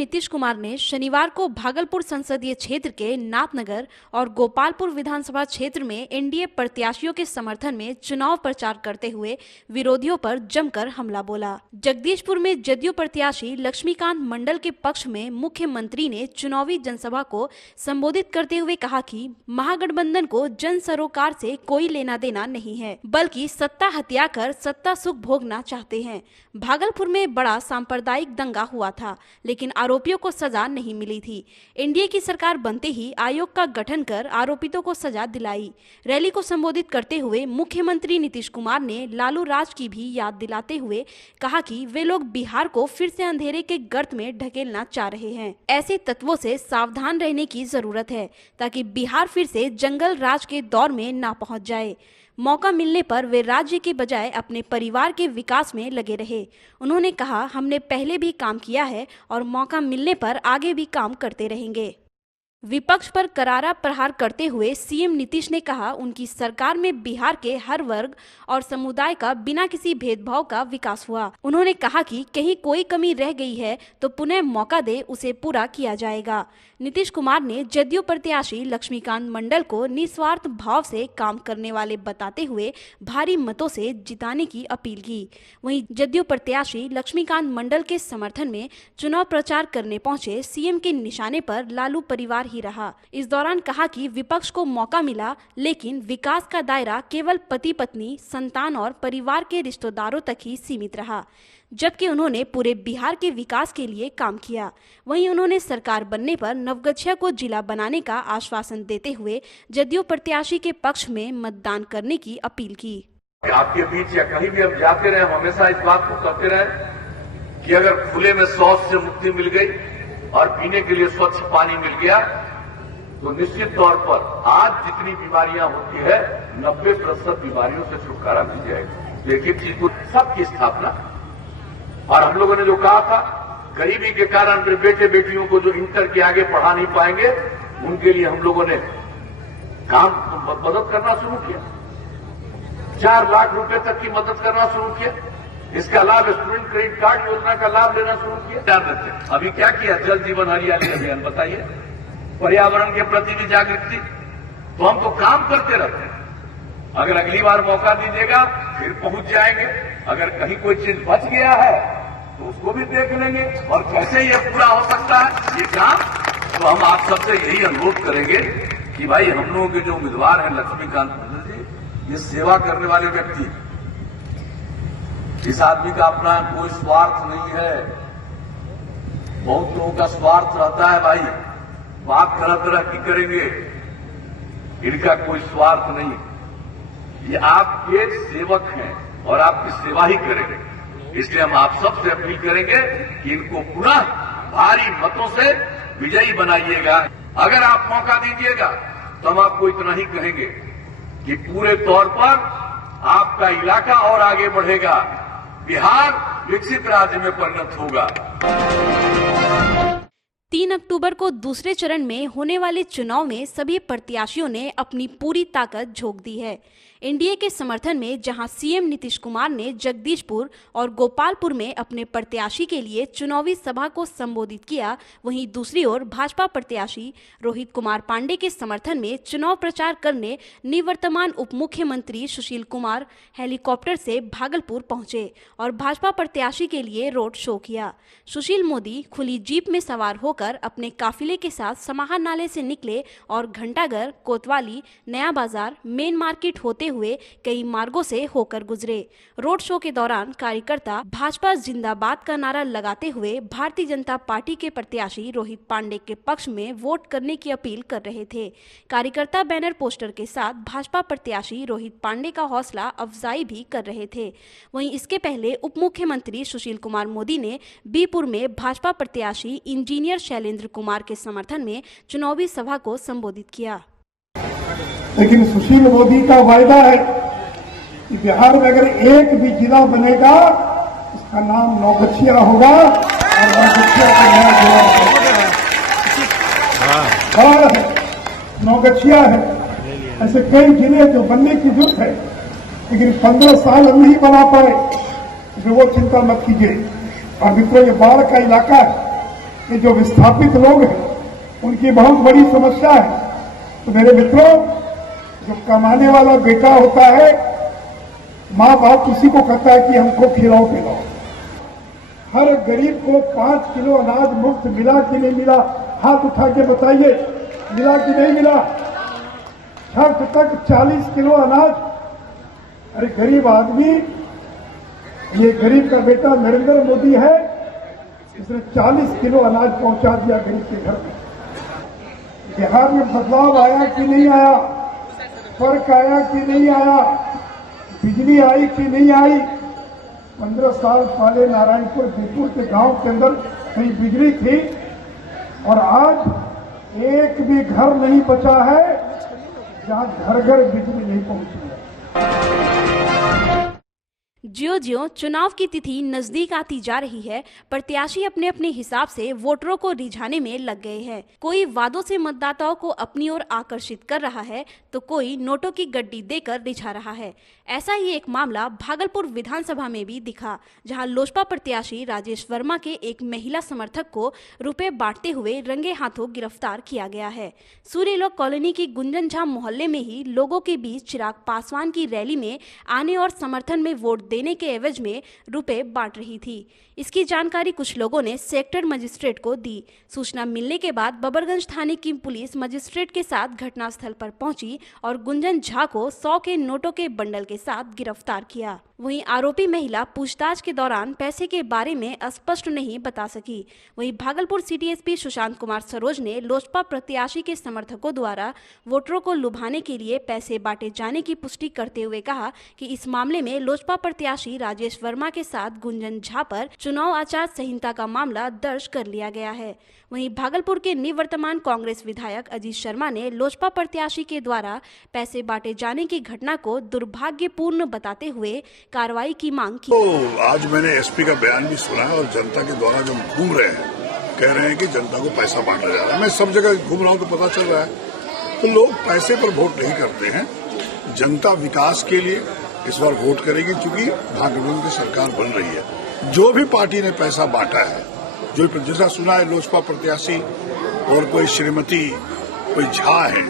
नीतीश कुमार ने शनिवार को भागलपुर संसदीय क्षेत्र के नाथनगर और गोपालपुर विधानसभा क्षेत्र में एनडीए प्रत्याशियों के समर्थन में चुनाव प्रचार करते हुए विरोधियों पर जमकर हमला बोला। जगदीशपुर में जदयू प्रत्याशी लक्ष्मीकांत मंडल के पक्ष में मुख्यमंत्री ने चुनावी जनसभा को संबोधित करते हुए कहा कि महागठबंधन को जन सरोकार से कोई लेना देना नहीं है, बल्कि सत्ता हत्या कर सत्ता सुख भोगना चाहते हैं। भागलपुर में बड़ा सांप्रदायिक दंगा हुआ था, लेकिन आरोपियों को सजा नहीं मिली थी। एनडीए की सरकार बनते ही आयोग का गठन कर आरोपितों को सजा दिलाई। रैली को संबोधित करते हुए मुख्यमंत्री नीतीश कुमार ने लालू राज की भी याद दिलाते हुए कहा कि वे लोग बिहार को फिर से अंधेरे के गर्त में ढकेलना चाह रहे हैं। ऐसे तत्वों से सावधान रहने की जरूरत है ताकि बिहार फिर से जंगल राज के दौर में ना पहुंच जाए। मौका मिलने पर वे राज्य के बजाय अपने परिवार के विकास में लगे रहे। उन्होंने कहा, हमने पहले भी काम किया है और मौका मिलने पर आगे भी काम करते रहेंगे। विपक्ष पर करारा प्रहार करते हुए सीएम नीतीश ने कहा, उनकी सरकार में बिहार के हर वर्ग और समुदाय का बिना किसी भेदभाव का विकास हुआ। उन्होंने कहा कि कहीं कोई कमी रह गई है तो पुनः मौका दे उसे पूरा किया जाएगा। नीतीश कुमार ने जदयू प्रत्याशी लक्ष्मीकांत मंडल को निस्वार्थ भाव से काम करने वाले बताते हुए भारी मतों से जिताने की अपील की। वहीं जदयू प्रत्याशी लक्ष्मीकांत मंडल के समर्थन में चुनाव प्रचार करने पहुंचे सीएम के निशाने पर लालू परिवार ही रहा। इस दौरान कहा कि विपक्ष को मौका मिला, लेकिन विकास का दायरा केवल पति पत्नी, संतान और परिवार के रिश्तेदारों तक ही सीमित रहा, जबकि उन्होंने पूरे बिहार के विकास के लिए काम किया। वहीं उन्होंने सरकार बनने पर नवगछिया को जिला बनाने का आश्वासन देते हुए जदयू प्रत्याशी के पक्ष में मतदान करने की अपील की। आपके बीच या कहीं भी हम जाते रहे, हमेशा इस बात को कहते रहे कि अगर खुले में शौच से मुक्ति मिल गई और पीने के लिए स्वच्छ पानी मिल गया तो निश्चित तौर पर आज जितनी बीमारियां होती है 90% बीमारियों से छुटकारा मिल जाएगा। एक एक चीज को सबकी स्थापना, और हम लोगों ने जो कहा था गरीबी के कारण अपने बेटे बेटियों को जो इंटर के आगे पढ़ा नहीं पाएंगे उनके लिए हम लोगों ने मदद करना शुरू किया। 4 लाख रुपए तक की मदद करना शुरू किया। इसका लाभ स्टूडेंट क्रेडिट कार्ड योजना का लाभ लेना शुरू किया। अभी क्या किया? जल जीवन हरियाली अभियान, बताइए। पर्यावरण के प्रति भी जागृति। तो हम तो काम करते रहते हैं। अगर अगली बार मौका दीजिएगा फिर पहुंच जाएंगे। अगर कहीं कोई चीज बच गया है तो उसको भी देख लेंगे और कैसे ये पूरा हो सकता है ये काम। तो हम आप सबसे यही अनुरोध करेंगे कि भाई हम लोगों के जो उम्मीदवार हैं लक्ष्मीकांत मंडल जी, ये सेवा करने वाले व्यक्ति, इस आदमी का अपना कोई स्वार्थ नहीं है। बहुत लोगों का स्वार्थ रहता है भाई, बात तरह तरह की करेंगे, इनका कोई स्वार्थ नहीं। ये आपके सेवक हैं और आपकी सेवा ही करेंगे। इसलिए हम आप सबसे अपील करेंगे कि इनको पुनः भारी मतों से विजयी बनाइएगा। अगर आप मौका दीजिएगा तो हम आपको इतना ही कहेंगे कि पूरे तौर पर आपका इलाका और आगे बढ़ेगा, बिहार विकसित राज्य में परिणत होगा। 3 अक्टूबर को दूसरे चरण में होने वाले चुनाव में सभी प्रत्याशियों ने अपनी पूरी ताकत झोंक दी है। एनडीए के समर्थन में जहां सीएम नीतीश कुमार ने जगदीशपुर और गोपालपुर में अपने प्रत्याशी के लिए चुनावी सभा को संबोधित किया, वहीं दूसरी ओर भाजपा प्रत्याशी रोहित कुमार पांडे के समर्थन में चुनाव प्रचार करने निवर्तमान उप मुख्यमंत्री सुशील कुमार हेलीकॉप्टर से भागलपुर पहुंचे और भाजपा प्रत्याशी के लिए रोड शो किया। सुशील मोदी खुली जीप में सवार होकर अपने काफिले के साथ समाहर नाले से निकले और घंटाघर, कोतवाली, नया बाजार, मेन मार्केट होते हुए कई मार्गों से होकर गुजरे। रोड शो के दौरान कार्यकर्ता भाजपा जिंदाबाद का नारा लगाते हुए भारतीय जनता पार्टी के प्रत्याशी रोहित पांडे के पक्ष में वोट करने की अपील कर रहे थे। कार्यकर्ता बैनर पोस्टर के साथ भाजपा प्रत्याशी रोहित पांडे का हौसला अफजाई भी कर रहे थे। वहीं इसके पहले उप मुख्यमंत्री सुशील कुमार मोदी ने बीपुर में भाजपा प्रत्याशी इंजीनियर शैलेंद्र कुमार के समर्थन में चुनावी सभा को संबोधित किया। लेकिन सुशील मोदी का वायदा है कि बिहार में अगर एक भी जिला बनेगा उसका नाम नवगछिया होगा और नवगछिया का नया जिला बड़ा नवगछिया है। ऐसे कई जिले जो बनने की जरूरत है, लेकिन 15 साल हम नहीं बना पाए, तो वो चिंता मत कीजिए। और मित्रों, ये बाढ़ का इलाका है, कि जो विस्थापित लोग हैं उनकी बहुत बड़ी समस्या है। तो मेरे मित्रों, जो कमाने वाला बेटा होता है, माँ बाप उसी को कहता है कि हमको खिलाओ पिलाओ। हर गरीब को 5 किलो अनाज मुफ्त मिला कि नहीं मिला? हाथ उठा के बताइए, मिला कि नहीं मिला? छठ तक 40 किलो अनाज। अरे गरीब आदमी, ये गरीब का बेटा नरेंद्र मोदी है, इसने 40 किलो अनाज पहुंचा दिया गरीब के घर में। बिहार में बदलाव आया कि नहीं आया? फर्क आया कि नहीं आया? बिजली आई कि नहीं आई? 15 साल पहले नारायणपुर बीरपुर के गांव के अंदर कहीं बिजली थी और आज एक भी घर नहीं बचा है जहां घर घर बिजली नहीं पहुंची है। ज्यों-ज्यों चुनाव की तिथि नजदीक आती जा रही है, प्रत्याशी अपने अपने हिसाब से वोटरों को रिझाने में लग गए हैं। कोई वादों से मतदाताओं को अपनी ओर आकर्षित कर रहा है, तो कोई नोटों की गड्डी देकर रिझा रहा है। ऐसा ही एक मामला भागलपुर विधानसभा में भी दिखा, जहां लोजपा प्रत्याशी राजेश वर्मा के एक महिला समर्थक को रुपए बांटते हुए रंगे हाथों गिरफ्तार किया गया है। सूर्यलोक कॉलोनी की गुंजन झा मोहल्ले में ही लोगों के बीच चिराग पासवान की रैली में आने और समर्थन में वोट देने के एवज में रुपए बांट रही थी। इसकी जानकारी कुछ लोगों ने सेक्टर मजिस्ट्रेट को दी। सूचना मिलने के बाद बबरगंज थाने की पुलिस मजिस्ट्रेट के साथ घटनास्थल पर पहुंची और गुंजन झा को 100 के नोटों के बंडल के साथ गिरफ्तार किया। वहीं आरोपी महिला पूछताछ के दौरान पैसे के बारे में स्पष्ट नहीं बता सकी। वहीं भागलपुर सिटी एसपी सुशांत कुमार सरोज ने लोजपा प्रत्याशी के समर्थकों द्वारा वोटरों को लुभाने के लिए पैसे बांटे जाने की पुष्टि करते हुए कहा कि इस मामले में लोजपा प्रत्याशी राजेश वर्मा के साथ गुंजन झा पर चुनाव आचार संहिता का मामला दर्ज कर लिया गया है। वहीं भागलपुर के निवर्तमान कांग्रेस विधायक अजीत शर्मा ने लोजपा प्रत्याशी के द्वारा पैसे बांटे जाने की घटना को दुर्भाग्यपूर्ण बताते हुए कार्रवाई की मांग की। तो आज मैंने एसपी का बयान भी सुना है और जनता के द्वारा जो घूम रहे हैं, कह रहे हैं कि जनता को पैसा बांटा जा रहा है। मैं सब जगह घूम रहा हूं तो पता चल रहा है। तो लोग पैसे पर वोट नहीं करते हैं। जनता विकास के लिए इस बार वोट करेगी, क्योंकि भागलपुर की सरकार बन रही है। जो भी पार्टी ने पैसा बांटा है, जो जैसा सुना है लोजपा प्रत्याशी और कोई श्रीमती कोई झा है,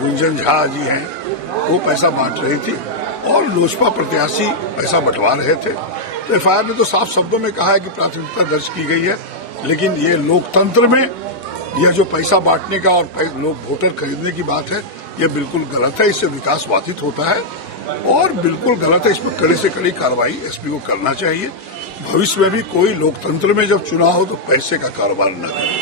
गुंजन झा जी हैं, वो पैसा बांट रही थी और लोजपा प्रत्याशी पैसा बंटवा रहे थे। तो एफआईआर ने तो साफ शब्दों में कहा है कि प्राथमिकता दर्ज की गई है, लेकिन ये लोकतंत्र में यह जो पैसा बांटने का और लोग वोटर खरीदने की बात है, यह बिल्कुल गलत है। इससे विकास बाधित होता है और बिल्कुल गलत है। इस पर कड़ी से कड़ी कार्रवाई एसपी को करना चाहिए। भविष्य में भी कोई लोकतंत्र में जब चुनाव हो तो पैसे का कारोबार न करे।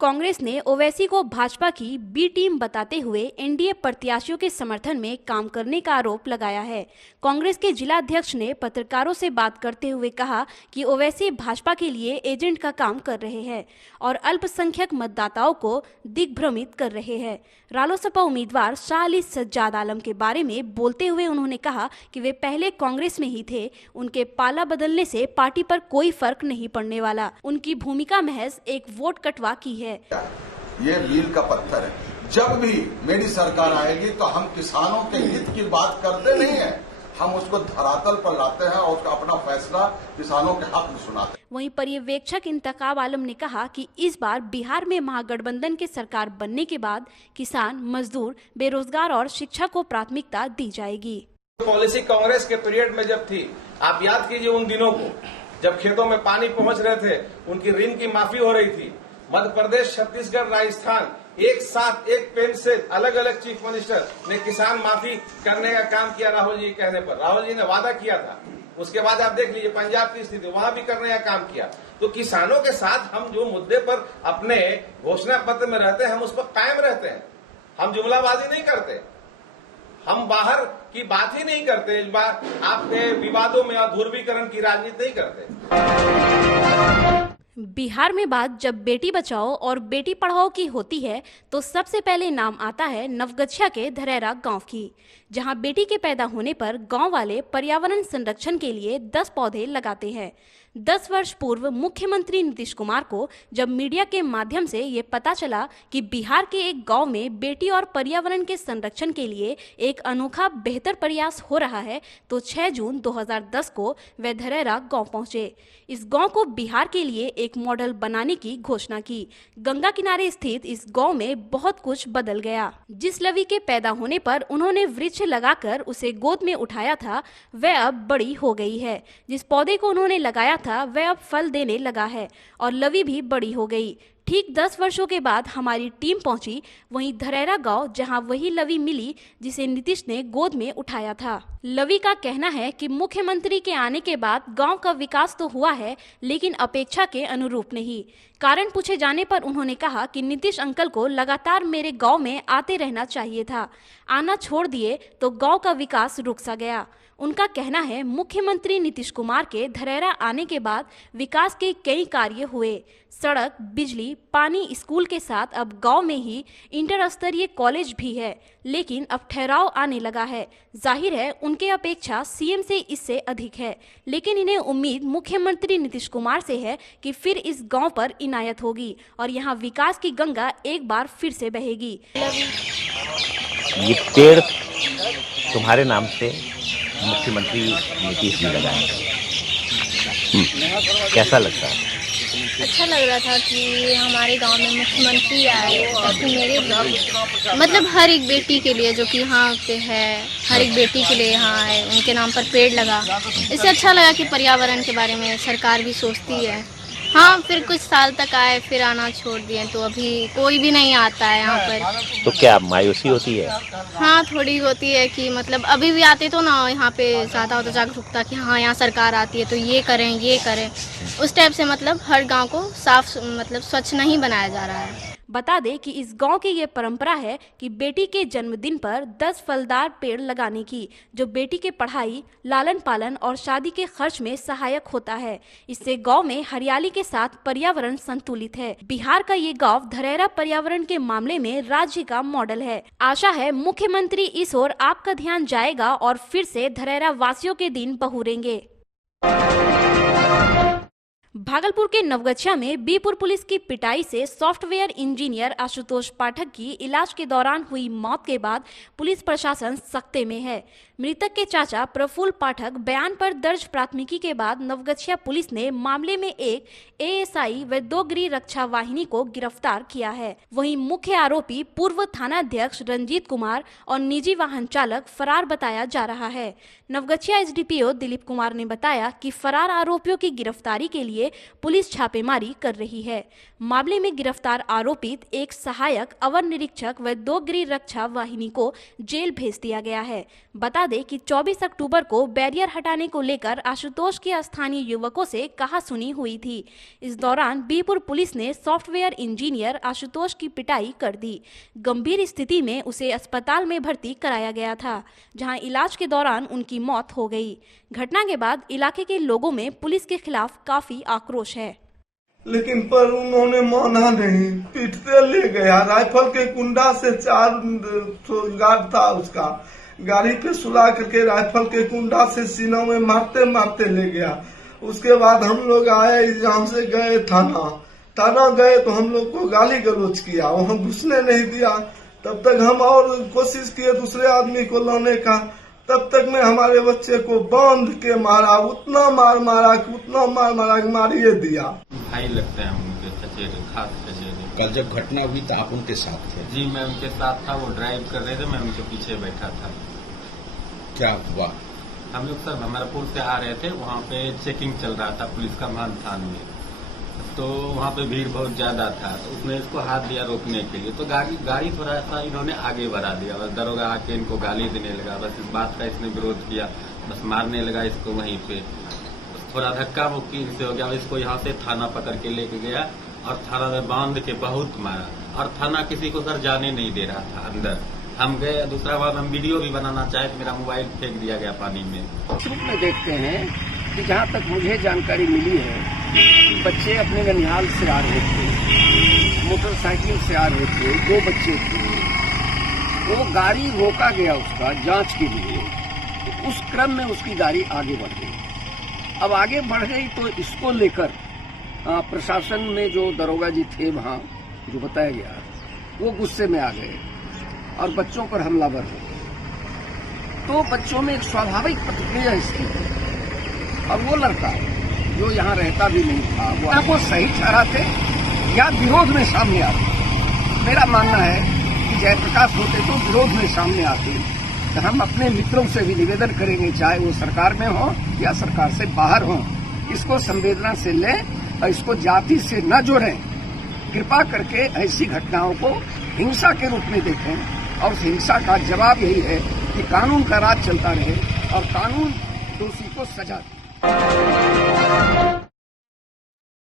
कांग्रेस ने ओवैसी को भाजपा की बी टीम बताते हुए एनडीए प्रत्याशियों के समर्थन में काम करने का आरोप लगाया है। कांग्रेस के जिला अध्यक्ष ने पत्रकारों से बात करते हुए कहा कि ओवैसी भाजपा के लिए एजेंट का काम कर रहे हैं और अल्पसंख्यक मतदाताओं को दिग्भ्रमित कर रहे हैं। रालोसपा उम्मीदवार शाह अली सज्जाद आलम के बारे में बोलते हुए उन्होंने कहा कि वे पहले कांग्रेस में ही थे, उनके पाला बदलने से पार्टी पर कोई फर्क नहीं पड़ने वाला। उनकी भूमिका महज एक वोट कटवा की है। ये मील का पत्थर है। जब भी मेरी सरकार आएगी तो हम किसानों के हित की बात करते नहीं है, हम उसको धरातल पर लाते हैं और उसका अपना फैसला किसानों के हक में सुनाते हैं। वहीं पर्यवेक्षक इंतखाब आलम ने कहा कि इस बार बिहार में महागठबंधन की सरकार बनने के बाद किसान, मजदूर, बेरोजगार और शिक्षा को प्राथमिकता दी जाएगी। पॉलिसी कांग्रेस के पीरियड में जब थी, आप याद कीजिए उन दिनों को जब खेतों में पानी पहुंच रहे थे, उनकी ऋण की माफी हो रही थी। मध्य प्रदेश, छत्तीसगढ़, राजस्थान एक साथ एक पेन से अलग अलग चीफ मिनिस्टर ने किसान माफी करने का काम किया। राहुल जी के कहने पर राहुल जी ने वादा किया था। उसके बाद आप देख लीजिए पंजाब की स्थिति, वहां भी करने का काम किया। तो किसानों के साथ हम जो मुद्दे पर अपने घोषणा पत्र में रहते हैं, हम उस पर कायम रहते हैं। हम जुमलाबाजी नहीं करते, हम बाहर की बात ही नहीं करते। इस बार आपके विवादों में ध्रुवीकरण की राजनीति नहीं करते। बिहार में बात जब बेटी बचाओ और बेटी पढ़ाओ की होती है तो सबसे पहले नाम आता है नवगछिया के धरेरा गांव की, जहां बेटी के पैदा होने पर गांव वाले पर्यावरण संरक्षण के लिए 10 पौधे लगाते हैं। 10 वर्ष पूर्व मुख्यमंत्री नीतीश कुमार को जब मीडिया के माध्यम से ये पता चला कि बिहार के एक गांव में बेटी और पर्यावरण के संरक्षण के लिए एक अनोखा बेहतर प्रयास हो रहा है, तो 6 जून 2010 को वे धरेरा गांव पहुंचे। इस गांव को बिहार के लिए एक मॉडल बनाने की घोषणा की। गंगा किनारे स्थित इस गांव में बहुत कुछ बदल गया। जिस लवी के पैदा होने पर उन्होंने वृक्ष लगाकर उसे गोद में उठाया था, वह अब बड़ी हो गई है। जिस पौधे को उन्होंने लगाया था वह अब फल देने लगा है और लवी भी बड़ी हो गई। ठीक 10 वर्षों के बाद हमारी टीम पहुंची वहीं धरेरा गांव, जहां वही लवी मिली जिसे नीतीश ने गोद में उठाया था। लवी का कहना है कि मुख्यमंत्री के आने के बाद गांव का विकास तो हुआ है, लेकिन अपेक्षा के अनुरूप नहीं। कारण पूछे जाने पर उन्होंने कहा कि नीतीश अंकल को लगातार मेरे गांव में आते रहना चाहिए था, आना छोड़ दिए तो गांव का विकास रुक सा गया। उनका कहना है मुख्यमंत्री नीतीश कुमार के धरेरा आने के बाद विकास के कई कार्य हुए। सड़क, बिजली, पानी, स्कूल के साथ अब गांव में ही इंटर स्तरीय कॉलेज भी है, लेकिन अब ठहराव आने लगा है। जाहिर है उनके अपेक्षा सीएम से इससे अधिक है, लेकिन इन्हें उम्मीद मुख्यमंत्री नीतीश कुमार से है कि फिर इस गांव पर इनायत होगी और यहां विकास की गंगा एक बार फिर से बहेगी। ये पेड़ तुम्हारे नाम से मुख्यमंत्री नीतीश जी लगाए, कैसा लगता है? अच्छा लग रहा था कि हमारे गांव में मुख्यमंत्री आए, ताकि मेरे गांव मतलब हर एक बेटी के लिए जो कि यहाँ पे है, हर एक बेटी के लिए यहाँ आए, उनके नाम पर पेड़ लगा। इससे अच्छा लगा कि पर्यावरण के बारे में सरकार भी सोचती है। हाँ, फिर कुछ साल तक आए, फिर आना छोड़ दिए, तो अभी कोई भी नहीं आता है यहाँ पर। तो क्या मायूसी होती है? हाँ, थोड़ी होती है कि मतलब अभी भी आते तो ना यहाँ पे ज़्यादा होता जागरूकता कि हाँ यहाँ सरकार आती है तो ये करें उस टाइप से, मतलब हर गांव को साफ मतलब स्वच्छ नहीं बनाया जा रहा है। बता दें कि इस गांव की ये परंपरा है कि बेटी के जन्मदिन पर 10 फलदार पेड़ लगाने की, जो बेटी के पढ़ाई, लालन पालन और शादी के खर्च में सहायक होता है। इससे गांव में हरियाली के साथ पर्यावरण संतुलित है। बिहार का ये गांव धरेरा पर्यावरण के मामले में राज्य का मॉडल है। आशा है मुख्यमंत्री इस ओर आपका ध्यान जाएगा और फिर से धरेरा वासियों के दिन बहुरेंगे। भागलपुर के नवगछिया में बीपुर पुलिस की पिटाई से सॉफ्टवेयर इंजीनियर आशुतोष पाठक की इलाज के दौरान हुई मौत के बाद पुलिस प्रशासन सख्ते में है। मृतक के चाचा प्रफुल्ल पाठक बयान पर दर्ज प्राथमिकी के बाद नवगछिया पुलिस ने मामले में एक एएसआई व 2 गृह रक्षा वाहिनी को गिरफ्तार किया है। वहीं मुख्य आरोपी पूर्व थानाध्यक्ष रंजीत कुमार और निजी वाहन चालक फरार बताया जा रहा है। नवगछिया एसडीपीओ दिलीप कुमार ने बताया कि फरार आरोपियों की गिरफ्तारी के लिए पुलिस छापेमारी कर रही है। मामले में गिरफ्तार आरोपित एक सहायक अवर निरीक्षक व 2 गृह रक्षा वाहिनी को जेल भेज दिया गया है। बता दें कि 24 अक्टूबर को बैरियर हटाने को लेकर आशुतोष के स्थानीय युवकों से कहासुनी हुई थी। इस दौरान बीपुर पुलिस ने सॉफ्टवेयर इंजीनियर आशुतोष की पिटाई कर दी। गंभीर स्थिति में उसे अस्पताल में भर्ती कराया गया था, जहां इलाज के दौरान उनकी मौत हो गई। घटना के बाद इलाके के लोगों में पुलिस के खिलाफ काफी आक्रोश है। लेकिन पर उन्होंने माना नहीं, पीटते ले गया। राइफल के कुंडा से 4 गार्ड था, उसका गाड़ी पे सुला करके राइफल के कुंडा से सीनों में मारते मारते ले गया। उसके बाद हम लोग आए, यहाँ से गए थाना गए तो हम लोग को गाली गलौज किया, वहाँ घुसने नहीं दिया। तब तक हम और कोशिश किए दूसरे आदमी को लाने का, तब तक में हमारे बच्चे को बांध के मारा, उतना मार मारा कि मारिए दिया। भाई लगते हैं उनके चचेरे, खास चचेरे। कल जब घटना हुई तो आप उनके साथ थे? जी, मैं उनके साथ था। वो ड्राइव कर रहे थे, मैं उनके पीछे बैठा था। क्या हुआ? हम लोग सब हमारापुर से आ रहे थे, वहाँ पे चेकिंग चल रहा था पुलिस का महान थान में, तो वहाँ पे भीड़ बहुत ज्यादा था। तो उसने इसको हाथ दिया रोकने के लिए, तो गाड़ी थोड़ा सा इन्होंने आगे बढ़ा दिया। बस दरोगा आके इनको गाली देने लगा, बस इस बात का इसने विरोध किया, बस मारने लगा इसको वहीं पे। थोड़ा धक्का मुक्की से हो गया। इसको यहाँ से थाना पकड़ के लेके गया और थाना में बांध के बहुत मारा, और थाना किसी को सर जाने नहीं दे रहा था अंदर। हम गए, दूसरा बार हम वीडियो भी बनाना चाहे तो मेरा मोबाइल फेंक दिया गया पानी में। ग्रुप में देखते हैं कि जहाँ तक मुझे जानकारी मिली है, बच्चे अपने ननिहाल से आ रहे थे, मोटरसाइकिल से आ रहे थे, 2 बच्चे थे। वो गाड़ी रोका गया उसका जांच के लिए, तो उस क्रम में उसकी गाड़ी आगे बढ़ गई। अब आगे बढ़ गई तो इसको लेकर प्रशासन में जो दरोगा जी थे वहां, जो बताया गया, वो गुस्से में आ गए और बच्चों पर हमलावर हो गए। तो बच्चों में एक स्वाभाविक प्रतिक्रिया इसकी, और वो लड़का जो यहाँ रहता भी नहीं था, वो आपको सही ठहराते या विरोध में सामने आते। मेरा मानना है कि जयप्रकाश होते तो विरोध में सामने आते। तो हम अपने मित्रों से भी निवेदन करेंगे, चाहे वो सरकार में हो या सरकार से बाहर हो, इसको संवेदना से लें और इसको जाति से न जोड़ें। कृपा करके ऐसी घटनाओं को हिंसा के रूप में देखें, और उस हिंसा का जवाब यही है कि कानून का राज चलता रहे और कानून दोषी को सजा दे।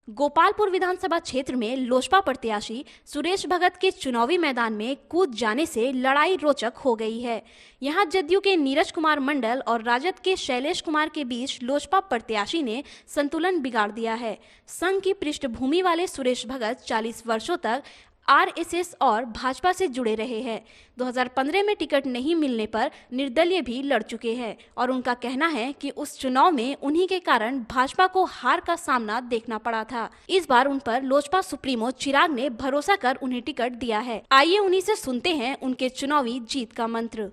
गोपालपुर विधानसभा क्षेत्र में लोजपा प्रत्याशी सुरेश भगत के चुनावी मैदान में कूद जाने से लड़ाई रोचक हो गई है। यहां जदयू के नीरज कुमार मंडल और राजद के शैलेश कुमार के बीच लोजपा प्रत्याशी ने संतुलन बिगाड़ दिया है। संघ की पृष्ठभूमि वाले सुरेश भगत 40 वर्षों तक आरएसएस और भाजपा से जुड़े रहे हैं। 2015 में टिकट नहीं मिलने पर निर्दलीय भी लड़ चुके हैं और उनका कहना है कि उस चुनाव में उन्हीं के कारण भाजपा को हार का सामना देखना पड़ा था। इस बार उन पर लोजपा सुप्रीमो चिराग ने भरोसा कर उन्हें टिकट दिया है। आइए उन्हीं से सुनते हैं उनके चुनावी जीत का मंत्र।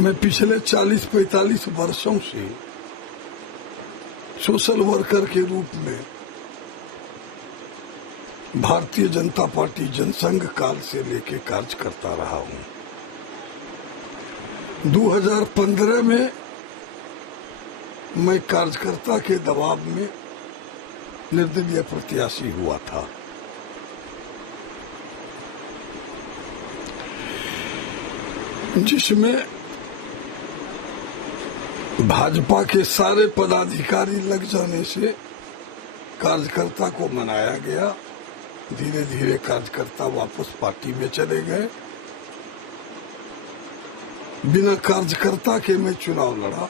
मैं पिछले 40-45 वर्षों से सोशल वर्कर के रूप में भारतीय जनता पार्टी जनसंघ काल से लेके कार्य करता रहा हूं। 2015 में मैं कार्यकर्ता के दबाव में निर्दलीय प्रत्याशी हुआ था। जिसमें भाजपा के सारे पदाधिकारी लग जाने से कार्यकर्ता को मनाया गया। धीरे धीरे कार्यकर्ता वापस पार्टी में चले गए। बिना कार्यकर्ता के मैं चुनाव लड़ा।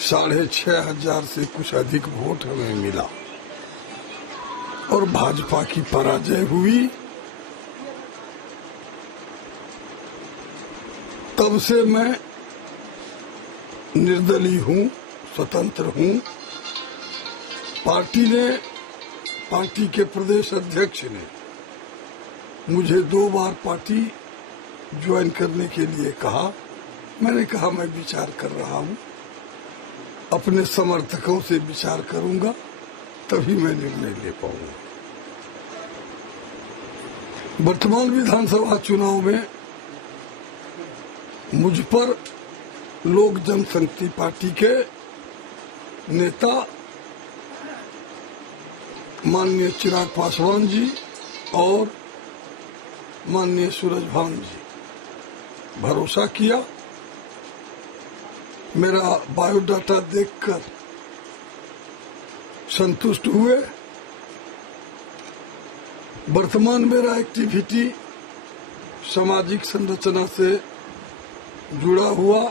6,500 से कुछ अधिक वोट हमें मिला और भाजपा की पराजय हुई। तब से मैं निर्दलीय हूं, स्वतंत्र हूं। पार्टी के प्रदेश अध्यक्ष ने मुझे 2 बार पार्टी ज्वाइन करने के लिए कहा। मैंने कहा मैं विचार कर रहा हूं, अपने समर्थकों से विचार करूंगा, तभी मैं निर्णय ले पाऊंगा। वर्तमान विधानसभा चुनाव में मुझ पर लोक जनशक्ति पार्टी के नेता माननीय चिराग पासवान जी और माननीय सूरज भान जी भरोसा किया। मेरा बायोडाटा देखकर संतुष्ट हुए। वर्तमान मेरा एक्टिविटी सामाजिक संरचना से जुड़ा हुआ